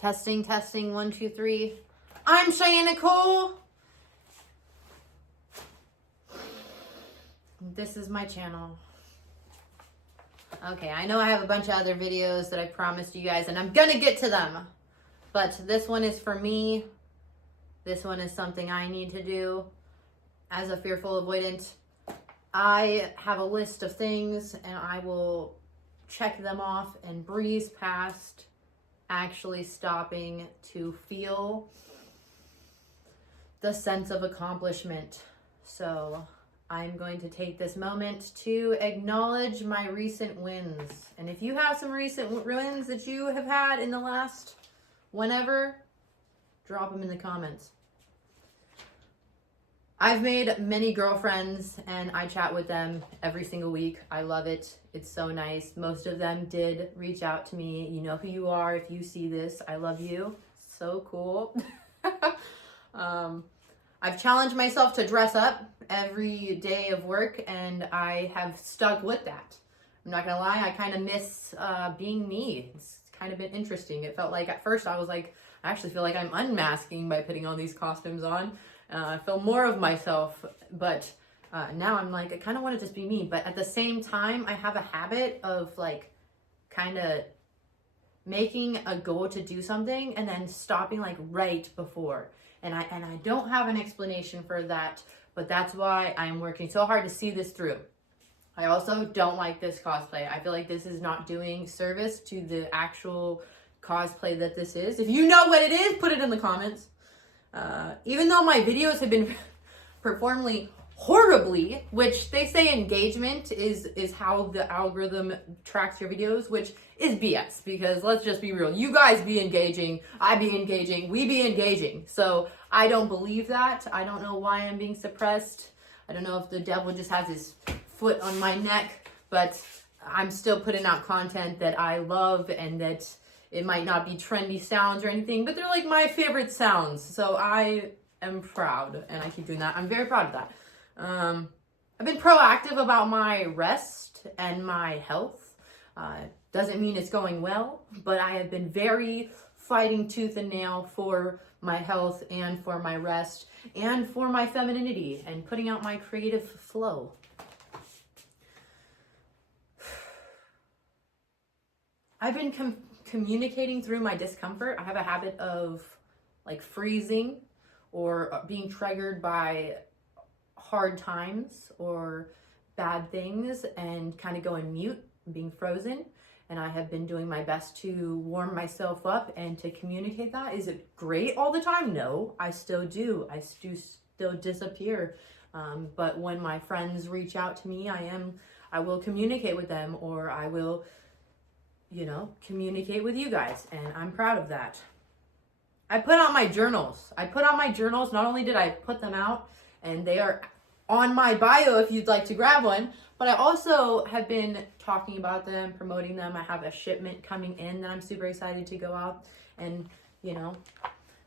Testing, testing, 1, 2, 3. I'm Cheyenne Nicole. This is my channel. Okay, I know I have a bunch of other videos that I promised you guys, and I'm gonna get to them. But this one is for me. This one is something I need to do as a fearful avoidant. I have a list of things, and I will check them off and breeze past actually stopping to feel the sense of accomplishment. So I'm going to take this moment to acknowledge my recent wins. And if you have some recent wins that you have had in the last whenever, drop them in the comments. I've made many girlfriends and I chat with them every single week. I love it. It's so nice. Most of them did reach out to me. You know who you are if you see this. I love you. So cool. I've challenged myself to dress up every day of work and I have stuck with that. I'm not gonna lie, I kind of miss being me. It's kind of been interesting. It felt like at first I was like, I actually feel like I'm unmasking by putting all these costumes on. I feel more of myself, but now I'm like, I kind of want to just be me. But at the same time, I have a habit of like kind of making a goal to do something and then stopping like right before. And I don't have an explanation for that, but that's why I'm working so hard to see this through. I also don't like this cosplay. I feel like this is not doing service to the actual cosplay that this is. If you know what it is, put it in the comments. Even though my videos have been performing horribly, which they say engagement is how the algorithm tracks your videos, which is BS, because let's just be real. You guys be engaging, I be engaging, we be engaging. So I don't believe that. I don't know why I'm being suppressed. I don't know if the devil just has his foot on my neck, but I'm still putting out content that I love and that it might not be trendy sounds or anything, but they're like my favorite sounds. So I am proud and I keep doing that. I'm very proud of that. I've been proactive about my rest and my health. Doesn't mean it's going well, but I have been very fighting tooth and nail for my health and for my rest and for my femininity and putting out my creative flow. I've been communicating through my discomfort. I have a habit of like freezing or being triggered by hard times or bad things and kind of going mute, being frozen. And I have been doing my best to warm myself up and to communicate that. Is it great all the time? No, I still do. I still disappear. But when my friends reach out to me, I will communicate with them, or I will, communicate with you guys. And I'm proud of that. I put out my journals. Not only did I put them out, and they are on my bio if you'd like to grab one, but I also have been talking about them, promoting them. I have a shipment coming in that I'm super excited to go out and,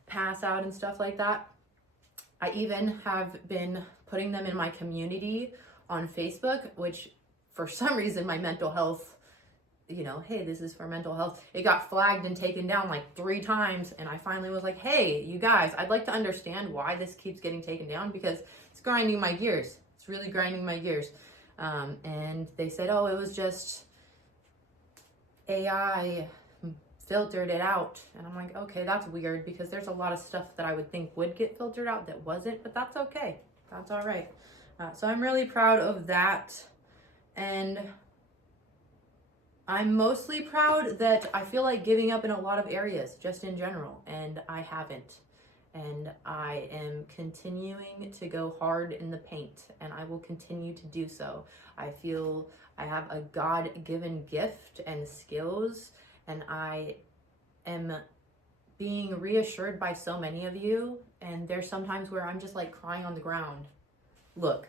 pass out and stuff like that. I even have been putting them in my community on Facebook, which for some reason my mental health, hey, this is for mental health. It got flagged and taken down like 3 times. And I finally was like, hey, you guys, I'd like to understand why this keeps getting taken down, because it's grinding my gears. It's really grinding my gears. And they said, oh, it was just AI filtered it out. And I'm like, okay, that's weird, because there's a lot of stuff that I would think would get filtered out that wasn't, but that's okay. That's all right. So I'm really proud of that. And I'm mostly proud that I feel like giving up in a lot of areas, just in general, and I haven't. And I am continuing to go hard in the paint, and I will continue to do so. I feel I have a God-given gift and skills, and I am being reassured by so many of you, and there's sometimes where I'm just like crying on the ground. Look,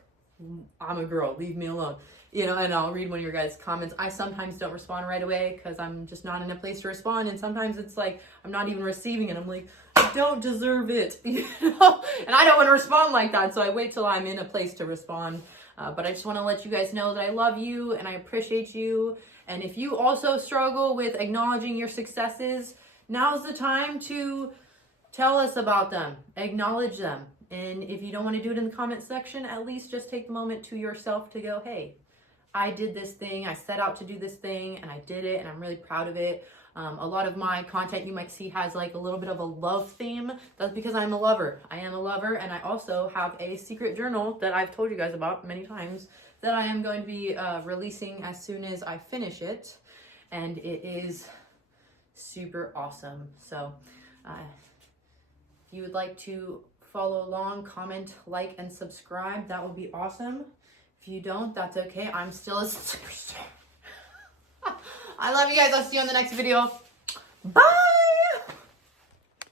I'm a girl, leave me alone. And I'll read one of your guys' comments. I sometimes don't respond right away because I'm just not in a place to respond. And sometimes it's like, I'm not even receiving it. I'm like, I don't deserve it, And I don't want to respond like that. So I wait till I'm in a place to respond. But I just want to let you guys know that I love you and I appreciate you. And if you also struggle with acknowledging your successes, now's the time to tell us about them, acknowledge them. And if you don't want to do it in the comment section, at least just take the moment to yourself to go, hey, I did this thing, I set out to do this thing, and I did it, and I'm really proud of it. A lot of my content you might see has like a little bit of a love theme. That's because I'm a lover. I am a lover, and I also have a secret journal that I've told you guys about many times that I am going to be releasing as soon as I finish it. And it is super awesome. So if you would like to follow along, comment, like, and subscribe, that would be awesome. If you don't, that's okay. I'm still a superstar. I love you guys. I'll see you on the next video. Bye!